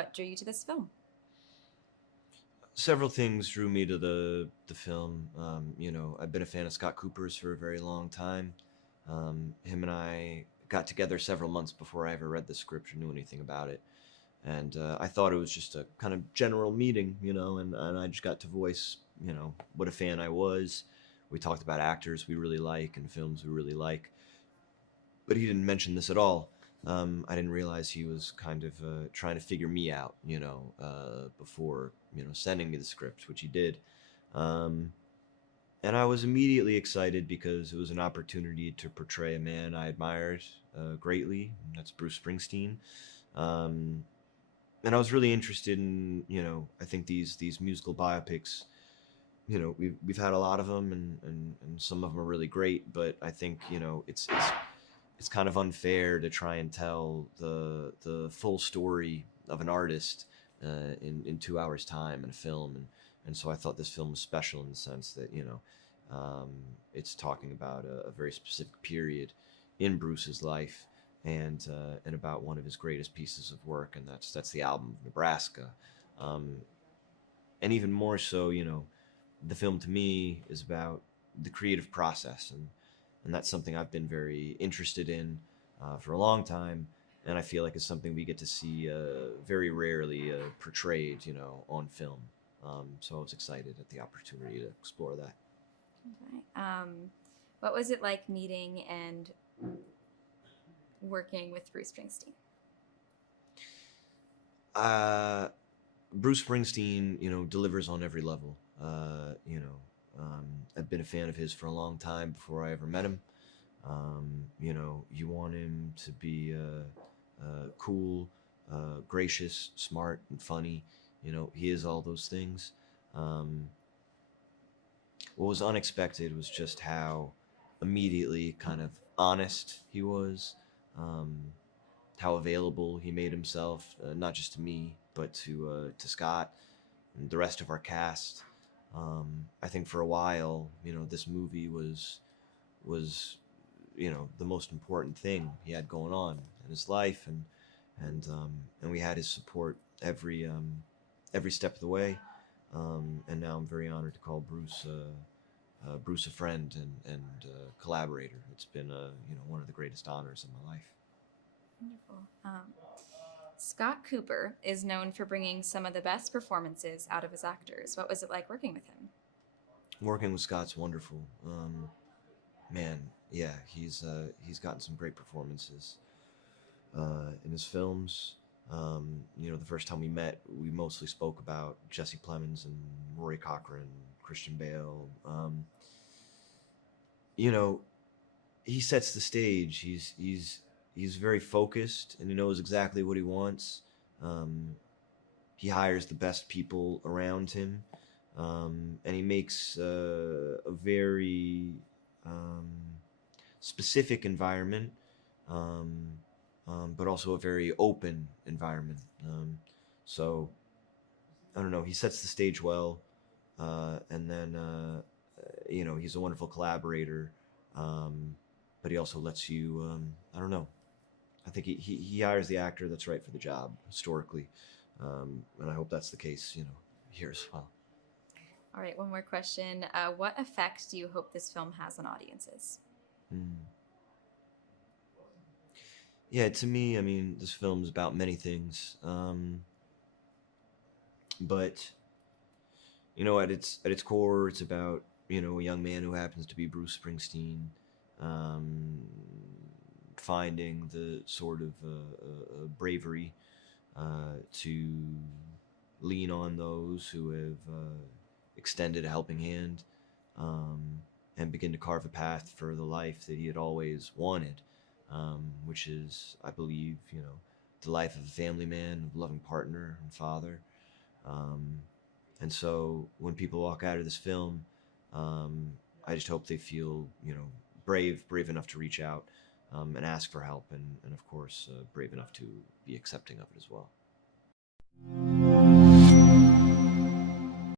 what drew you to this film? Several things drew me to the film. I've been a fan of Scott Cooper's for a very long time. Him and I got together several months before I ever read the script or knew anything about it. And I thought it was just a kind of general meeting, and I just got to voice, what a fan I was. We talked about actors we really like and films we really like. But he didn't mention this at all. I didn't realize he was kind of trying to figure me out, before, sending me the script, which he did. Um, and I was immediately excited because it was an opportunity to portray a man I admired greatly. And that's Bruce Springsteen. Um, and I was really interested in, I think these musical biopics, we've had a lot of them, and some of them are really great, but I think, it's kind of unfair to try and tell the full story of an artist in 2 hours time in a film, and so I thought this film was special in the sense that it's talking about a very specific period in Bruce's life, and about one of his greatest pieces of work, and that's the album Nebraska, um, and even more so, the film to me is about the creative process, and that's something I've been very interested in for a long time, and I feel like it's something we get to see very rarely portrayed, on film. So I was excited at the opportunity to explore that. Okay. What was it like meeting and working with Bruce Springsteen? Bruce Springsteen, delivers on every level. I've been a fan of his for a long time before I ever met him. You want him to be cool, gracious, smart, and funny. He is all those things. What was unexpected was just how immediately kind of honest he was, um, how available he made himself, not just to me, but to Scott and the rest of our cast. I think for a while, this movie was the most important thing he had going on in his life, and we had his support every step of the way. And now I'm very honored to call Bruce a friend and collaborator. It's been one of the greatest honors in my life. Wonderful. Scott Cooper is known for bringing some of the best performances out of his actors. What was it like working with him? Working with Scott's wonderful. Man, yeah, he's gotten some great performances in his films. The first time we met, we mostly spoke about Jesse Plemons and Rory Cochrane, Christian Bale. You know, he sets the stage. He's very focused, and he knows exactly what he wants. Um, he hires the best people around him, and he makes a very um, specific environment, um, but also a very open environment. So I don't know. He sets the stage well, and then he's a wonderful collaborator, um, but he also lets you. I don't know. I think he hires the actor that's right for the job historically, and I hope that's the case. Here as well. All right, one more question. What effect do you hope this film has on audiences? Mm. Yeah, to me, I mean, this film is about many things, but at its core, it's about a young man who happens to be Bruce Springsteen, um, finding the sort of bravery to lean on those who have extended a helping hand, um, and begin to carve a path for the life that he had always wanted, which is, I believe, the life of a family man, a loving partner and father. Um, and so when people walk out of this film, um, I just hope they feel, brave enough to reach out and ask for help, and of course, brave enough to be accepting of it as well.